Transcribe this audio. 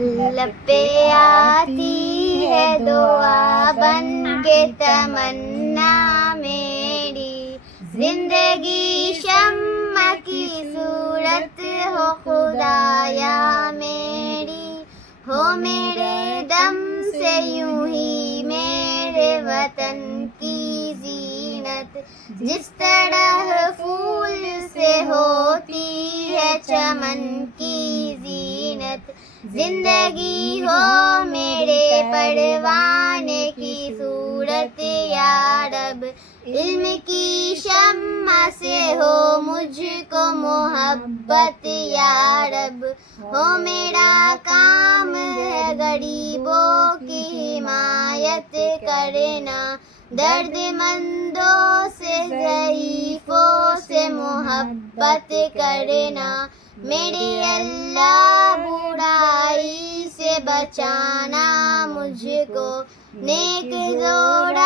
लब पे आती है दुआ बन के तमन्ना मेरी, जिंदगी शम्मा की सूरत हो खुदाया मेरी, हो मेरे दम से यूं ही मेरे वतन की जीनत, जिस तरह फूल से होती है चमन की जीनत, जिंदगी हो मेरे परवाने की सूरत या रब, इल्म की शम्मा से हो मुझको मोहब्बत या रब, हो मेरा काम है गरीबों की हिमायत करना, दर्दमंदों से ज़ईफ़ों से मोहब्बत करना, मेरे अल्लाह बुराई से बचाना मुझको, नेक जोड़ा